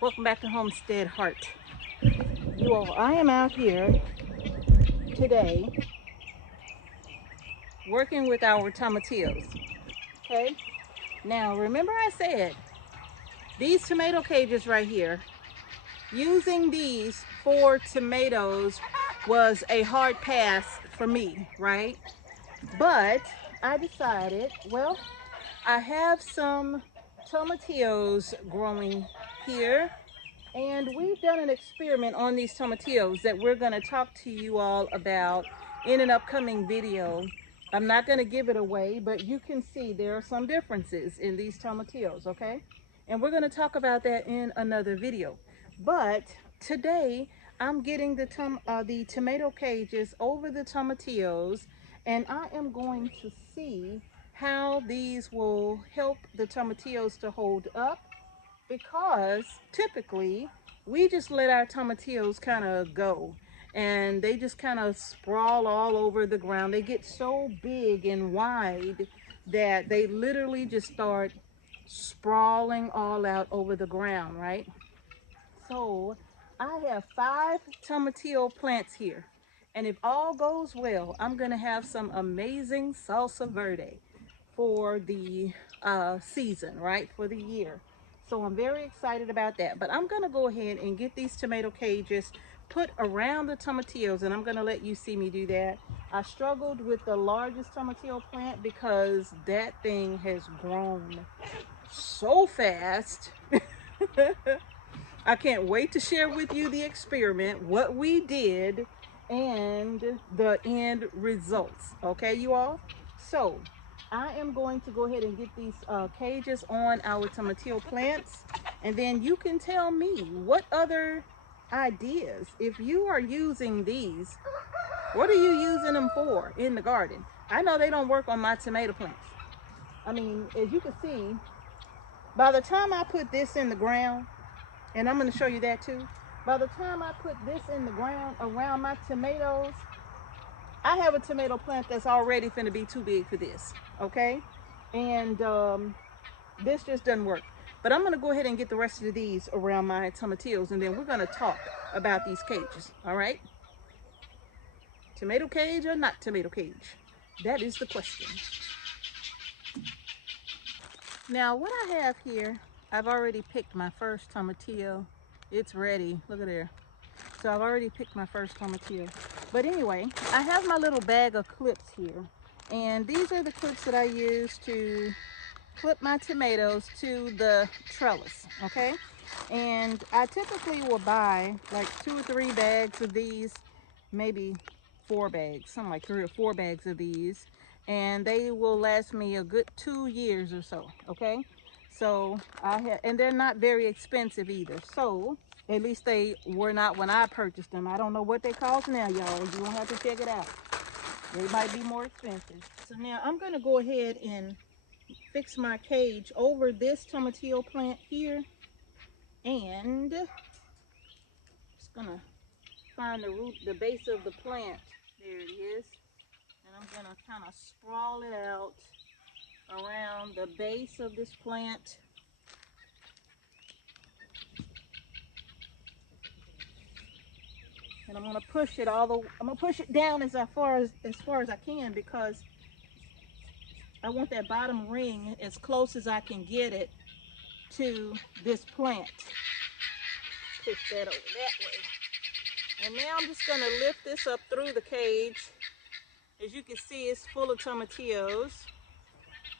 Welcome back to Homestead Heart. You all, I am out here today working with our tomatillos. Okay, now remember I said these tomato cages right here, using these for tomatoes was a hard pass for me, right? But I decided, well, I have some tomatillos growing here, and we've done an experiment on these tomatillos that we're going to talk to you all about in an upcoming video. I'm not going to give it away, but you can see there are some differences in these tomatillos, okay? And we're going to talk about that in another video. But today I'm getting the tomato cages over the tomatillos, and I am going to see how these will help the tomatillos to hold up, because typically we just let our tomatillos kind of go and they just kind of sprawl all over the ground. They get so big and wide that they literally just start sprawling all out over the ground, right? So I have 5 tomatillo plants here, and if all goes well, I'm gonna have some amazing salsa verde for the season, right, for the year. So I'm very excited about that. But I'm gonna go ahead and get these tomato cages put around the tomatillos, and I'm gonna let you see me do that. I struggled with the largest tomatillo plant because that thing has grown so fast. I can't wait to share with you the experiment, what we did, and the end results. Okay, you all? So I am going to go ahead and get these cages on our tomatillo plants, and then you can tell me what other ideas, if you are using these, what are you using them for in the garden? I know they don't work on my tomato plants. I mean, as you can see, by the time I put this in the ground, and I'm going to show you that too, by the time I put this in the ground around my tomatoes, I have a tomato plant that's already finna be too big for this, okay? And this just doesn't work. But I'm gonna go ahead and get the rest of these around my tomatillos, and then we're gonna talk about these cages, all right? Tomato cage or not tomato cage? That is the question. Now what I have here, I've already picked my first tomatillo. It's ready, look at there. So I've already picked my first tomatillo. But anyway, I have my little bag of clips here. And these are the clips that I use to clip my tomatoes to the trellis, okay? And I typically will buy like 2 or 3 bags of these, maybe 4 bags, something like 3 or 4 bags of these. And they will last me a good 2 years or so, okay? So and they're not very expensive either. So at least they were not when I purchased them. I don't know what they cost now, y'all. You won't have to check it out. They might be more expensive. So now I'm going to go ahead and fix my cage over this tomatillo plant here. And just going to find the base of the plant. There it is. And I'm going to kind of sprawl it out around the base of this plant. And I'm gonna push it down as far as I can, because I want that bottom ring as close as I can get it to this plant. Push that over that way. And now I'm just gonna lift this up through the cage. As you can see, it's full of tomatillos.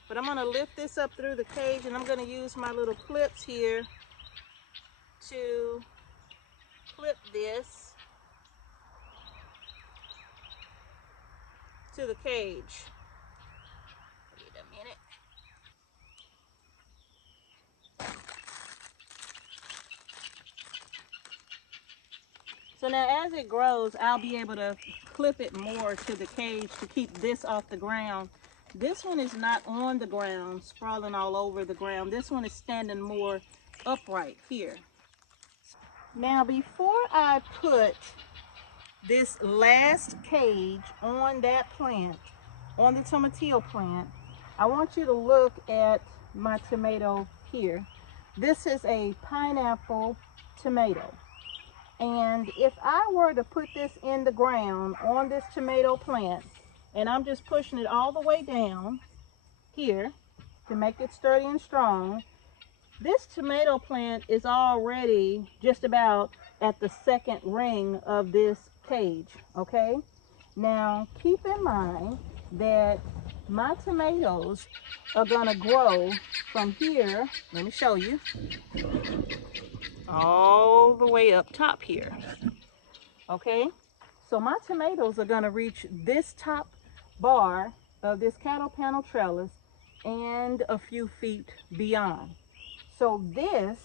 But I'm gonna lift this up through the cage, and I'm gonna use my little clips here to clip this to the cage. Wait a minute. So now as it grows, I'll be able to clip it more to the cage to keep this off the ground. This one is not on the ground, sprawling all over the ground. This one is standing more upright here. Now before I put this last cage on that plant, on the tomatillo plant, I want you to look at my tomato here. This is a pineapple tomato. And if I were to put this in the ground on this tomato plant, and I'm just pushing it all the way down here to make it sturdy and strong, this tomato plant is already just about at the second ring of this cage, okay? Now, keep in mind that my tomatoes are gonna grow from here, let me show you, all the way up top here, okay? So my tomatoes are gonna reach this top bar of this cattle panel trellis and a few feet beyond. So this,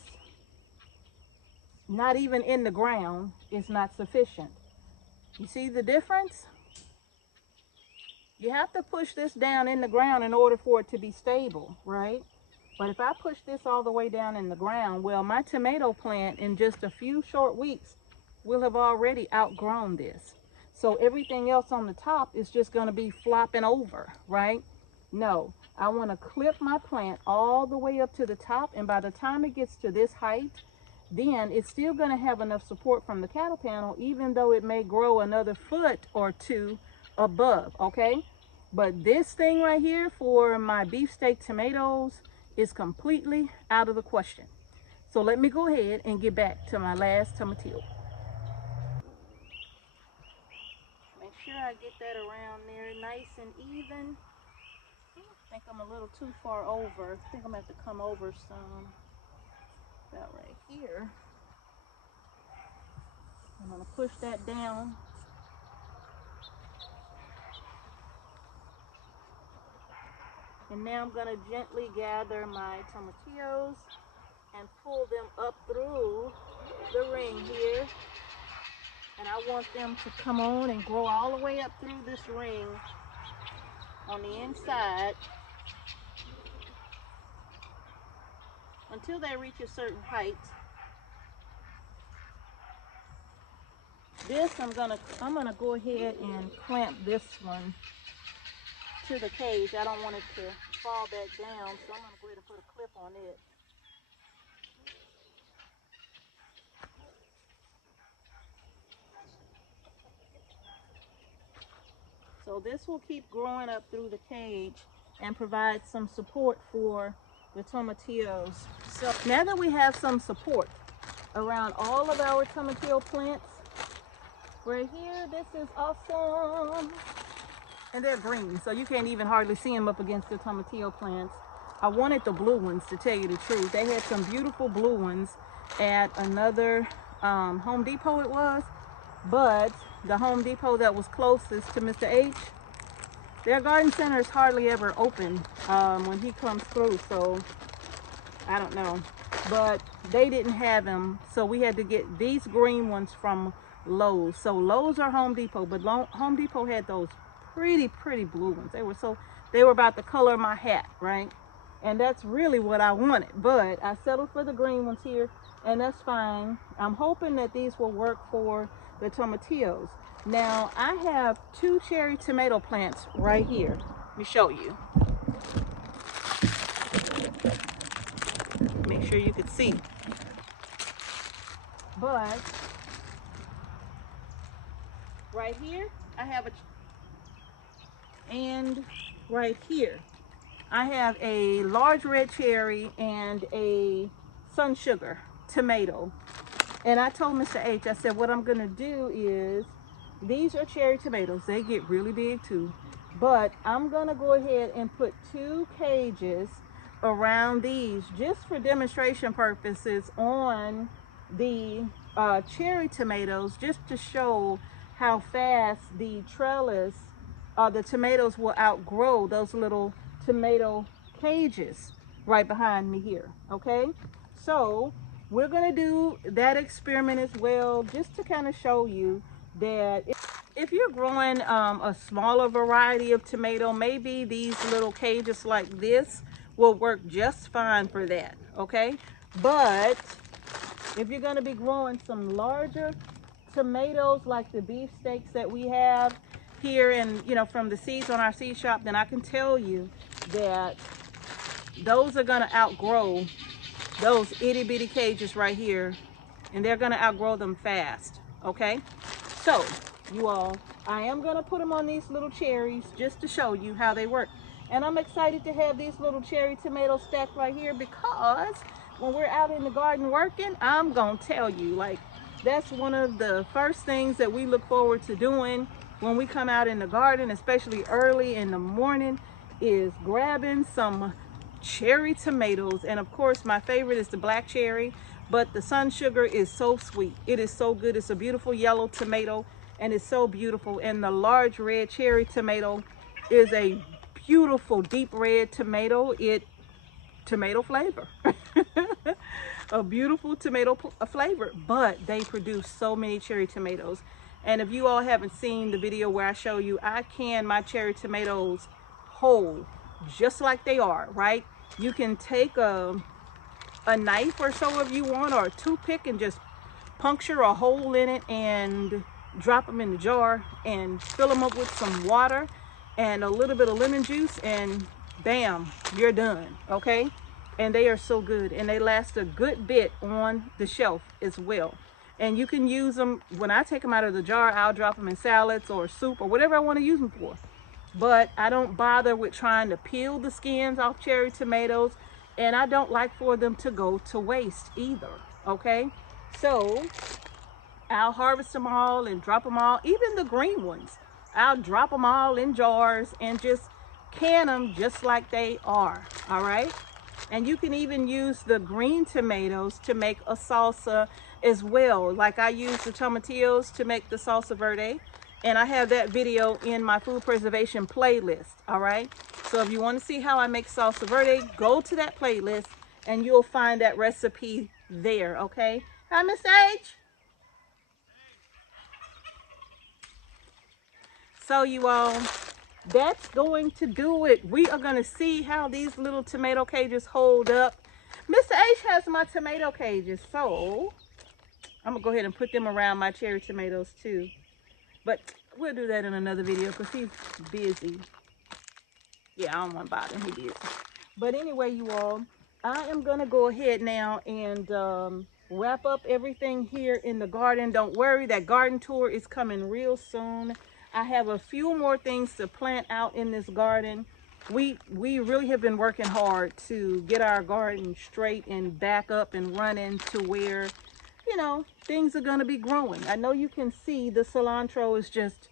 not even in the ground, is not sufficient. You see the difference? You have to push this down in the ground in order for it to be stable, right? But if I push this all the way down in the ground, well, my tomato plant in just a few short weeks will have already outgrown this. So everything else on the top is just going to be flopping over, right? No, I want to clip my plant all the way up to the top, and by the time it gets to this height, then it's still going to have enough support from the cattle panel, even though it may grow another foot or two above, okay? But this thing right here for my beefsteak tomatoes is completely out of the question. So let me go ahead and get back to my last tomatillo. Make sure I get that around there nice and even. I think I'm a little too far over. I think I'm going to have to come over some. About right here. I'm going to push that down. And now I'm going to gently gather my tomatillos and pull them up through the ring here. And I want them to come on and grow all the way up through this ring on the inside until they reach a certain height. This I'm gonna go ahead and clamp this one to the cage. I don't want it to fall back down, so I'm gonna go ahead and put a clip on it. So this will keep growing up through the cage and provide some support for the tomatillos. So now that we have some support around all of our tomatillo plants, right here, this is awesome. And they're green, so you can't even hardly see them up against the tomatillo plants. I wanted the blue ones, to tell you the truth. They had some beautiful blue ones at another Home Depot it was, but the Home Depot that was closest to Mr. H, their garden center is hardly ever open when he comes through, so I don't know. But they didn't have them, so we had to get these green ones from Lowe's. So Lowe's or Home Depot, but Home Depot had those pretty blue ones. They were about the color of my hat, right? And that's really what I wanted, but I settled for the green ones here, and that's fine. I'm hoping that these will work for the tomatillos. Now I have 2 cherry tomato plants right here. Let me show you. Make sure you can see. But right here I have and right here I have a large red cherry and a sun sugar tomato. And I told Mr. H, I said, what I'm going to do is, these are cherry tomatoes. They get really big too. But I'm going to go ahead and put 2 cages around these just for demonstration purposes on the cherry tomatoes, just to show how fast the trellis, the tomatoes will outgrow those little tomato cages right behind me here, okay? So we're going to do that experiment as well, just to kind of show you that if you're growing a smaller variety of tomato, maybe these little cages like this will work just fine for that, okay? But if you're going to be growing some larger tomatoes like the beefsteaks that we have here, and from the seeds on our seed shop, then I can tell you that those are going to outgrow those itty bitty cages right here and they're gonna outgrow them fast, okay? So, you all, I am gonna put them on these little cherries just to show you how they work. And I'm excited to have these little cherry tomatoes stacked right here because when we're out in the garden working, I'm gonna tell you, like, that's one of the first things that we look forward to doing when we come out in the garden, especially early in the morning, is grabbing some cherry tomatoes. And of course, my favorite is the black cherry, but the sun sugar is so sweet. It is so good. It's a beautiful yellow tomato, and it's so beautiful. And the large red cherry tomato is a beautiful deep red tomato. Tomato flavor. A beautiful tomato flavor, but they produce so many cherry tomatoes. And if you all haven't seen the video where I show you, I can my cherry tomatoes whole, just like they are, right? You can take a knife or so if you want, or a toothpick, and just puncture a hole in it and drop them in the jar and fill them up with some water and a little bit of lemon juice, and bam, you're done, okay? And they are so good, and they last a good bit on the shelf as well. And you can use them, when I take them out of the jar, I'll drop them in salads or soup or whatever I want to use them for. But I don't bother with trying to peel the skins off cherry tomatoes, and I don't like for them to go to waste either, okay? So I'll harvest them all and drop them all, even the green ones. I'll drop them all in jars and just can them just like they are, all right? And you can even use the green tomatoes to make a salsa as well. Like I use the tomatillos to make the salsa verde, and I have that video in my food preservation playlist, all right? So if you want to see how I make salsa verde, go to that playlist and you'll find that recipe there, okay? Hi, Miss H. So you all, that's going to do it. We are going to see how these little tomato cages hold up. Mr. H has my tomato cages, so I'm going to go ahead and put them around my cherry tomatoes too. But we'll do that in another video because he's busy. Yeah, I don't want to bother him. He busy. But anyway, you all, I am going to go ahead now and wrap up everything here in the garden. Don't worry, that garden tour is coming real soon. I have a few more things to plant out in this garden. We really have been working hard to get our garden straight and back up and running to where, you know, things are going to be growing. I know you can see the cilantro is just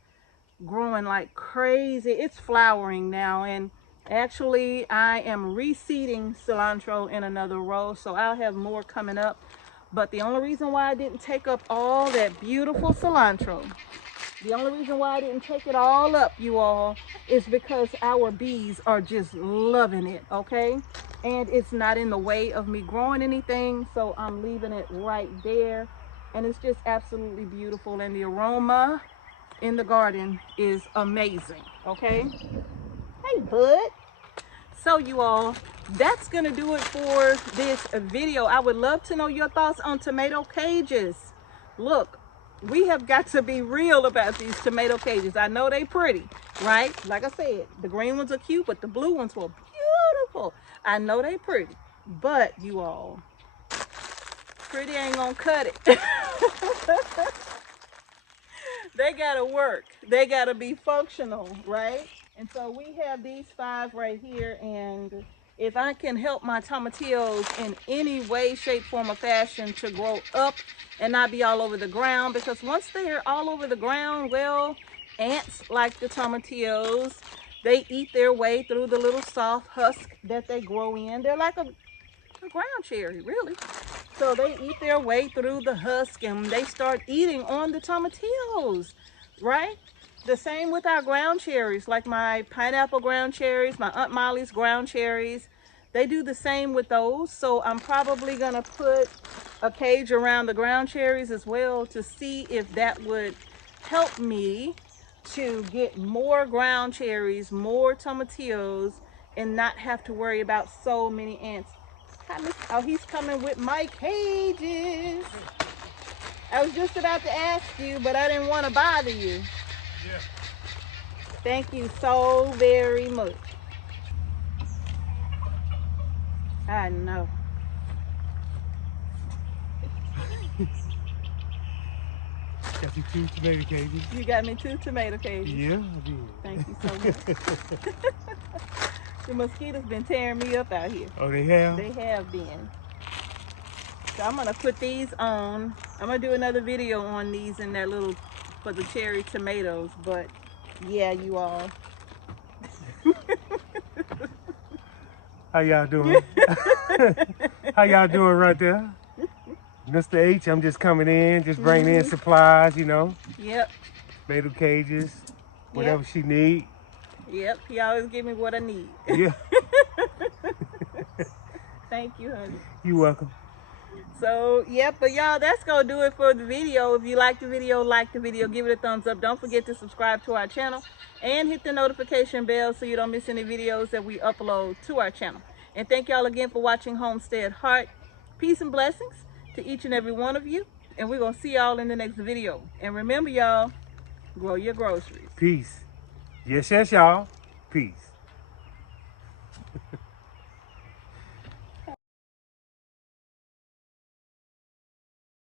growing like crazy. It's flowering now, and actually I am reseeding cilantro in another row, so I'll have more coming up. But the only reason why I didn't take up all that beautiful cilantro, the only reason why I didn't take it all up, you all, is because our bees are just loving it, okay? And it's not in the way of me growing anything, so I'm leaving it right there. And it's just absolutely beautiful, and the aroma in the garden is amazing, okay? Hey, bud. So you all, that's gonna do it for this video. I would love to know your thoughts on tomato cages. Look, we have got to be real about these tomato cages. I know they pretty, right? Like I said, the green ones are cute, but the blue ones were beautiful. I know they pretty, but you all, pretty ain't gonna cut it. They gotta work. They gotta be functional, right? And so we have these 5 right here, and if I can help my tomatillos in any way, shape, form, or fashion to grow up and not be all over the ground, because once they're all over the ground, well, ants like the tomatillos, they eat their way through the little soft husk that they grow in. They're like a ground cherry, really. So they eat their way through the husk and they start eating on the tomatillos, right? The same with our ground cherries, like my pineapple ground cherries, my Aunt Molly's ground cherries. They do the same with those. So I'm probably gonna put a cage around the ground cherries as well to see if that would help me to get more ground cherries, more tomatillos, and not have to worry about so many ants. Oh, he's coming with my cages. I was just about to ask you, but I didn't want to bother you. Yeah. Thank you so very much. I know. Got you 2 tomato cages. You got me 2 tomato cages. Yeah, I did. Thank you so much. The mosquitoes been tearing me up out here. Oh, they have? They have been. So I'm gonna put these on. I'm gonna do another video on these in that little, for the cherry tomatoes, but yeah, you all. How y'all doing? How y'all doing right there? Mr. H, I'm just coming in, just bringing in supplies, you know. Yep. Tomato cages, whatever she need. Yep, he always give me what I need. Yeah. Thank you, honey. You're welcome. So, yep, but y'all, that's going to do it for the video. If you like the video, give it a thumbs up. Don't forget to subscribe to our channel and hit the notification bell so you don't miss any videos that we upload to our channel. And thank y'all again for watching Homestead Heart. Peace and blessings to each and every one of you. And we're going to see y'all in the next video. And remember, y'all, grow your groceries. Peace. Yes, y'all. Peace.